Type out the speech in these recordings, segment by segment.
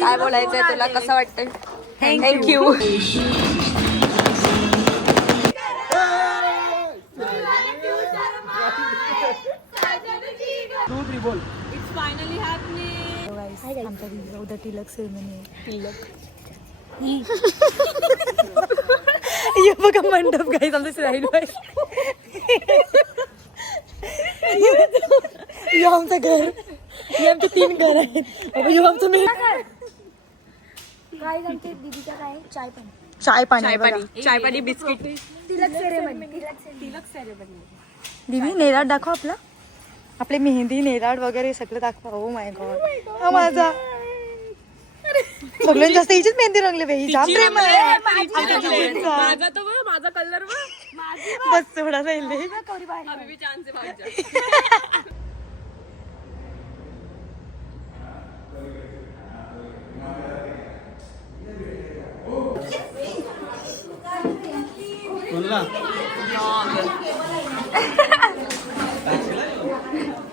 काय बोलायचंय तुला, कसं वाटतंय? थँक्यू. आमच्या उद्या टिलक सेरेमनी आहे. ये बघा मंडप गाईज आमचं राहील हे आमचं घर, हे आमचे 3 घर आहेत. हे आमचं मेन काय आमच्या दीदीचा काय चाय पाणी चाय पाणी बिस्किट. तिलक सेरेमनी. दिदी नेराड दाखव आपला, आपले मेहंदी नेराड वगैरे सगळं दाखवा. ओ माय गॉड, हा माझा सगळ्यात जास्त हिचीच मेहंदी रंगली बाई. जाम प्रेम आहे माझा कलर बस थोडा जाईल.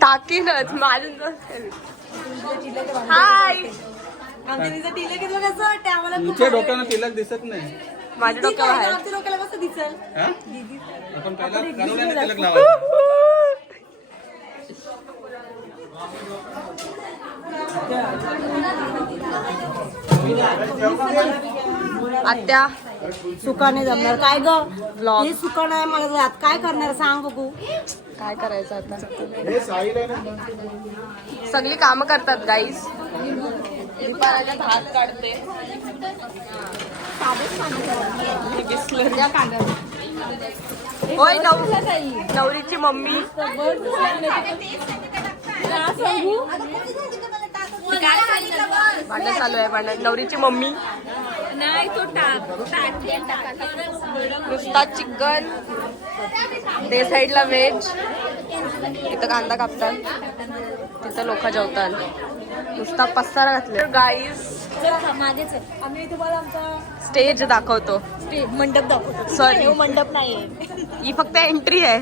टाकीनच माझं. हाय, आमच्या तिचं टिलक कसं वाटतं आम्हाला. तुमच्या डोक्यानं तिलक दिसत नाही. माझ्या डोक्यावर आहे. आमच्या डोक्याला कसं दिसल. हा? आपण पहिला करुण्याने तिलक लावायचं. आत्या सुकाने जमणार काय ग. ब्लॉग हे सुकान आहे मला जात काय करणार सांग बघू. काय करायचं आता. सगळी कामं करतात गाईस. हात काढते. होय नवरीची मम्मी. भांडण चालू आहे. भांडण. नवरीची मम्मी नुसता चिकन, ते साईडला व्हेज, तिथं कांदा कापतात, तिथं लोक जेवतात. नुसता पसारा घातले. गाईस आम्ही तुम्हाला आमचा स्टेज दाखवतो. मंडप दाखवतो. सॉरी मंडप नाहीये, ही फक्त एंट्री आहे.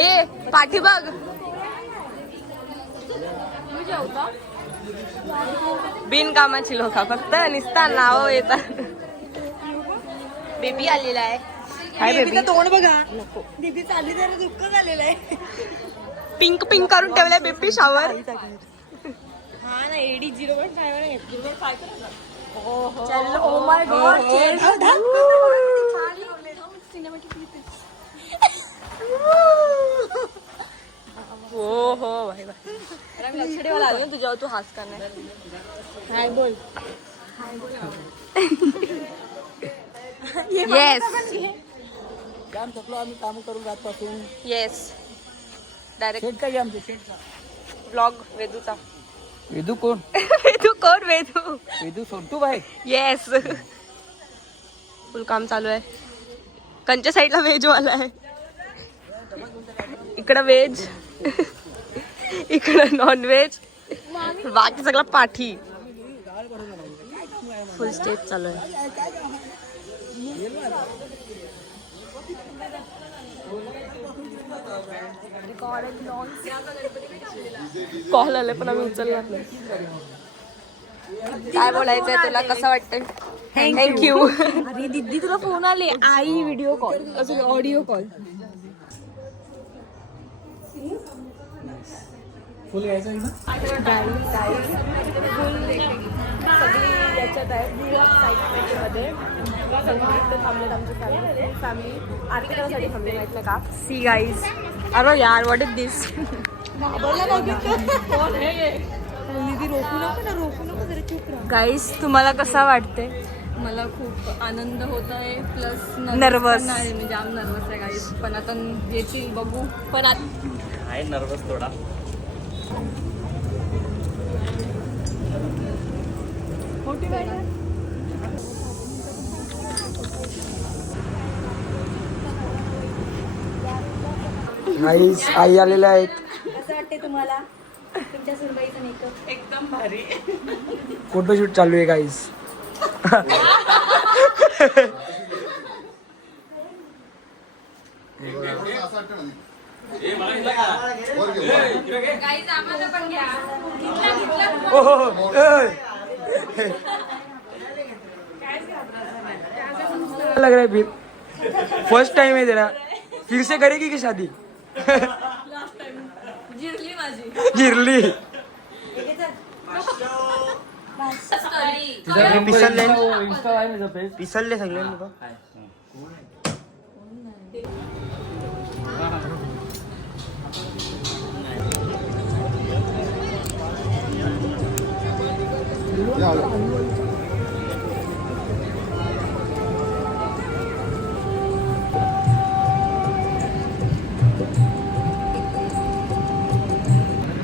ए पाठीबाग बिनकामाची लोक फक्त निसता नाव येतात. बेबी आलेला आहे. Hi baby. तोंड बघा. दीदी चालली जरा दुःख झालेलं आहे. पिंक पिंक करून ठेवलंय बेबी शावर. हा ना एडी 0.5 चल ओ माय गॉड. हो हो भाई भाई. लक्ष ठेवायला लागेल तुझ्यावर. तू हास का नाही. हाय बोल. येस काम थकलो आम्ही काम करून रातपासून. येस डायरेक्ट शेट काय आमचे शेट ब्लॉग वेदूचा. वेदू कोण? वेदू कोण? वेदू वेदू सोनटू भाई. येस फुल काम चालू आहे. कंच्या साईडला व्हेज वाला आहे. इकडं व्हेज, इकडं नॉन व्हेज, बाकी सगळं पाठी. फुल स्टेज चालू आहे. कॉल आले पण आम्ही उचलला नाही. काय बोलायचंय तुला, कसं वाटतंय? थँक्यू. अरे दीदी तुला फोन आले. आई व्हिडिओ कॉल अजून ऑडिओ कॉल. फुल यायचं आहे ना. सगळी याच्यात आहे मध्ये थांबलेत आमची फॅमिली आरती करायसाठी थांबले. माहित नाही का. See guys. अरे यार व्हॉट इज दिस. गाईज तुम्हाला कसा वाटते? मला खूप आनंद होत आहे प्लस नर्वस. मी जाम नर्वस आहे गाईस. पण आता येतील बघू. पण आहे नर्वस थोडा. आई आलेल्या आहेत. कसं वाटते तुम्हाला तुमच्या सुनबाईचा मेकअप? एकदम भारी. फोटोशूट चालू आहे गाईस. लग रहा है फिर फर्स्ट टाइम है तेरा फिर से करेगी की शादी जिरली पिसलले सगळे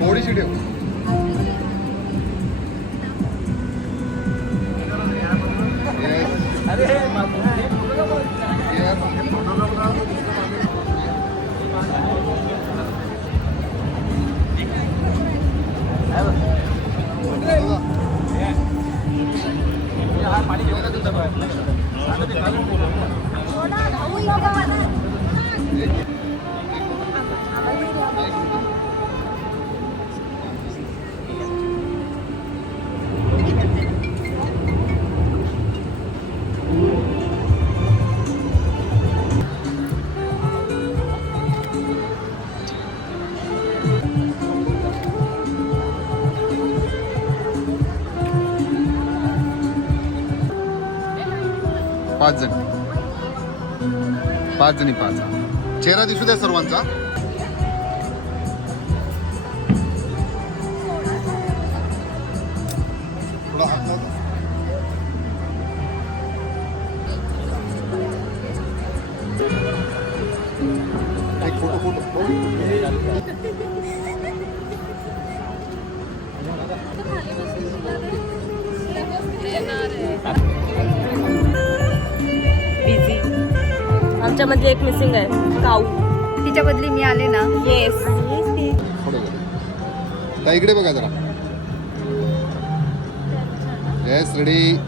थोडीशी ठेव. पाच जणी चेहरा दिसू द्या सर्वांचा. थोडा हात लावा. एक फोटो बिझी. आमच्यामध्ये एक मिसिंग आहे काऊ. तिच्या बदली मी आले ना. येस. त्या इकडे बघा जरा. Yes ready.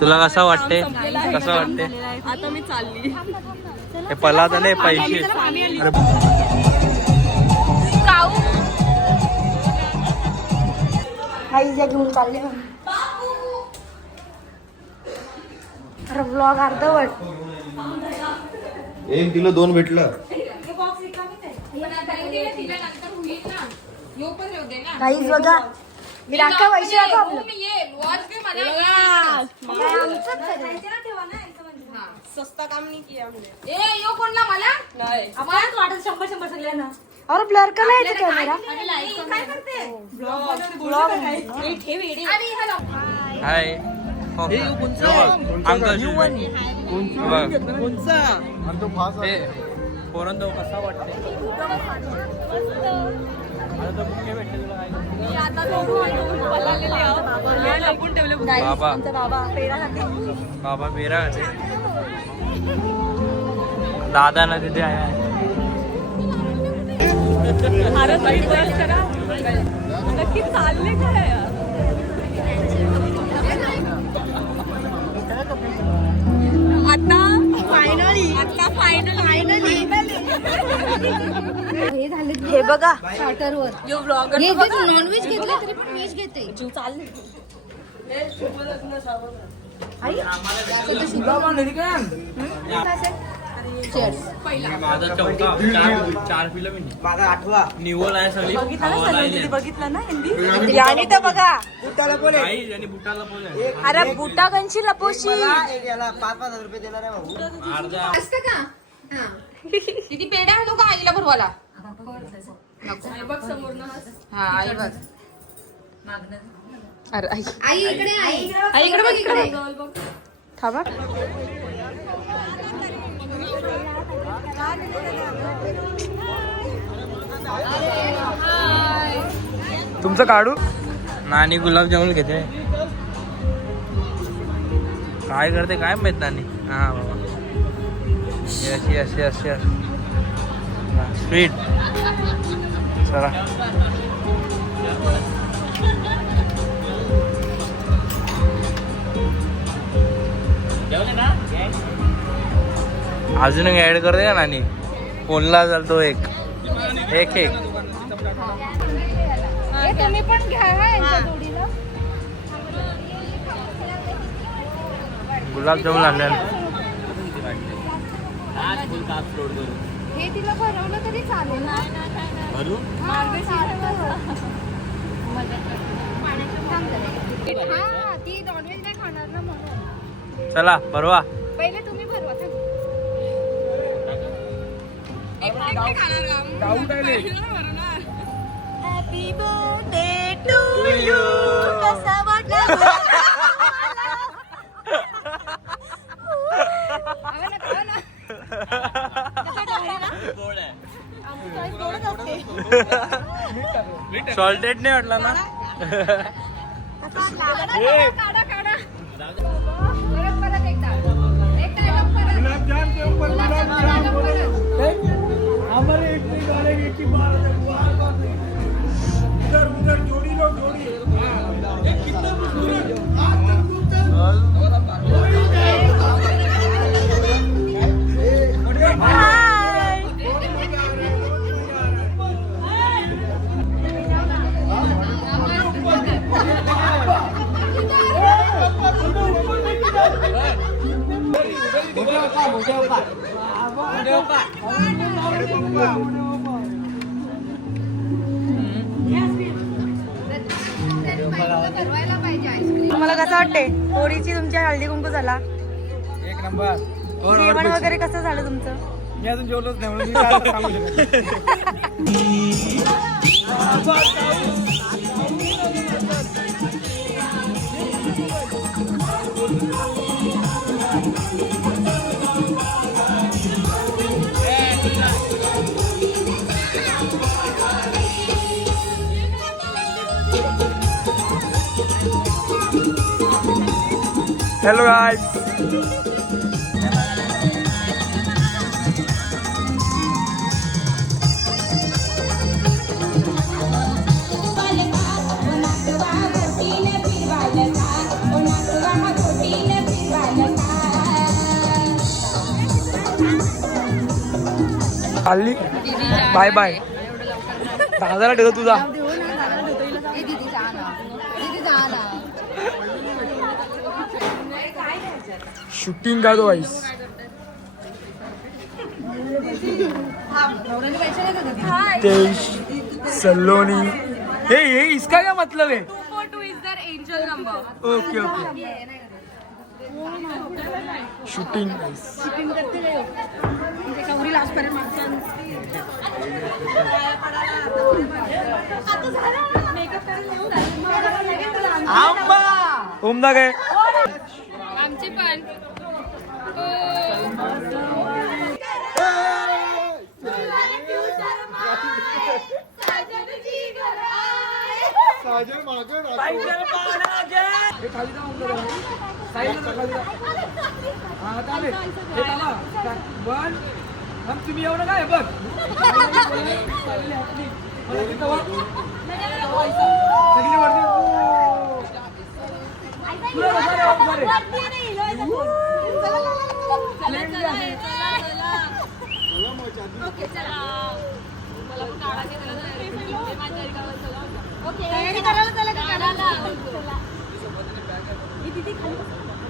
तुला कसं वाटते आता मी चालली. हे पला तर नाही पैसे. घेऊन चालले. अरे ब्लॉग अर्धवट. एक दिलं 2 भेटलं. काहीच बघा. मी राखा पैसे दाखव आपलं. स्वस्त काम नाही किया हमने. ए यो कोणला मला नाही. आपण वाटत 100 सगळ्यांना. अरे ब्लर का नाही येते कॅमेरा. काय करते ब्लॉग ठेव एडी. हाय अंकल पोरंदो कसा वाटते. बाबा पेरा दादा ना तिथे आहे. नक्की चालले काय आता फायनली हे झाले हे बघा यो ब्लॉगर नॉनव्हेज घेतलं तरी पण व्हेज घेते जीव चाल माझा आठवा निवल आहे सगळी बघितलं ना हिंदी यानी तर बघा बुटाला बोले आणि बुटाला बोल अरे बुटा कंची लपोशी याला 5,000 रुपये देणार आहे भाऊ अर्धा असतं का हा किती पेढा आणू का आईला भरवाला बघ समोर ना हा आई बघ अरे आई आई इकडे आई आई इकडे बघ इकडे थांबा तुमचं काढू नानी गुलाबजामुन घेते काय करते काय माहित नानी हा बाबा yes yes yes yes sweet चला अजून एक ऍड करते का नानी फोनला चालतो एक एक एक तुम्ही पण घ्या हा यांच्या जोडीला गुलाबजामुन आणले हे तिला भरवलं तरी चालेल ना हा ती नॉनव्हेज नाही खाणार ना म्हणून चला परवा पहिले तुम्ही भरवा हॅपी बर्थडे टू यू कसा वाटला सॉल्टेड नाही वाटला ना काढा काढा परत परत एकदा एक डायलॉग परत भरवायला पाहिजे आईस्क्रीम तुम्हाला कसं वाटते होळीची तुमच्या हळदी कुंकू झाला एक नंबर जेवण वगैरे कसं झालं तुमचं मी अजून जेवलोच नाही म्हणून मी काय सांगू शकत हॅलो गाईज चालली बाय बाय 10,000 ठेव तुझा शूटिंग का तो आईस तेज सलोनी ये इसका क्या मतलब है 242 is their angel number. Okay okay shooting ओमदा काय आमची पण साजन मागं तुम्ही एवढं काय बघ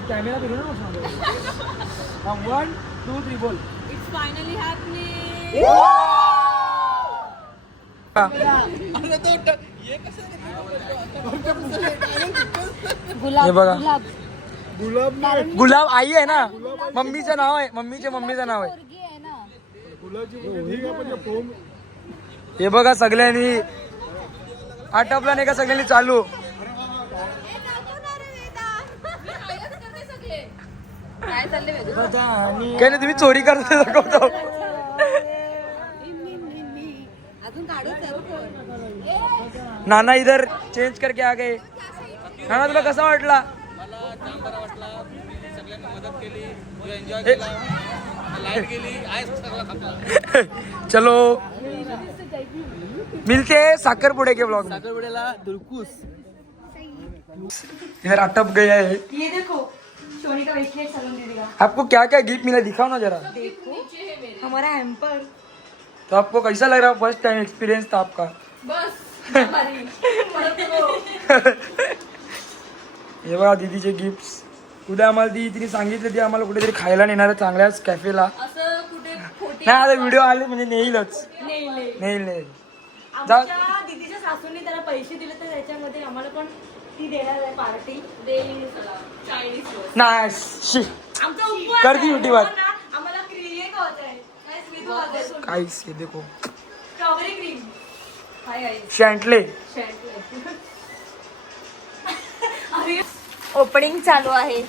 कॅमेरा फिरू ना 1 2 3 बोल. हे बघा गुलाब आई आहे ना, मम्मीचं नाव आहे, मम्मीचं नाव आहे. हे बघा सगळ्यांनी आटपला नाही का, सगळ्यांनी चालू. काय नाही, तुम्ही चोरी करता दाखवतो. नाना इधर चेंज करके आ गए. नाना तुला कसा वाटला? चलो मिलते हैं साकरपुड़े के ब्लॉग में. साखरपुड्याला दुलकूस. इधर अटप गया है. ये देखो सोनी का ब्रेसलेट सलून दीदी का. आपको क्या क्या गिफ्ट मिला दिखाओ ना जरा. देखो हमारा हैम्पर. तो आपको कैसा लग रहा है? फर्स्ट टाइम एक्सपीरियंस था आपका. हे बघा दीदीचे गिफ्ट. उद्या आम्हाला तिने सांगितलं ती आम्हाला कुठेतरी खायला नेणार आहे चांगल्याच कॅफेला. नाही आता व्हिडिओ आले म्हणजे नेईलच. नेईल जा. आमच्या दीदीच्या सासूंनी त्याला पैसे दिले तर त्याच्यामध्ये आम्हाला पण ती देणार आहे पार्टी. नाही आमचा उपवास कर दी आहे. युट्यूब वर. हो ना, आम्हाला क्रीम होत आहे. काहीच हे देखो स्ट्रॉबेरी क्रीम. शँटले. ओपनिंग चालू आहे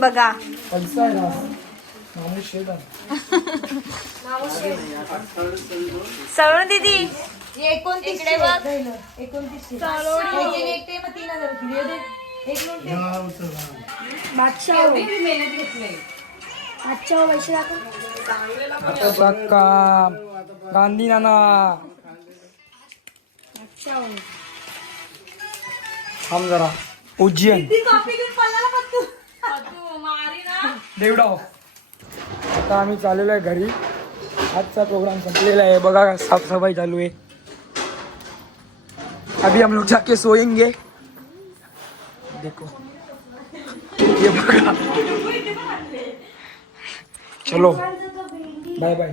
बघा. पैसा आहे ना माणूस शेत. सळून दीदी 29 इकडे बघ. 29 एकटे मग 3000 दिले दे. एक मिनिट बादशाह मेहनत घेतली. अच्छा पैसे दाखव. काम गांधी नाना. थांब जरा. उज्जैन कॉफी घेऊन पळाला पण तू मारी ना. देवडाव. आता आम्ही चाललेलो आहे घरी. आजचा प्रोग्राम संपलेला आहे. बघा साफसफाई चालू आहे. अभी हम लोग जाके सोएंगे. देखो ये बघा. चलो बाय बाय.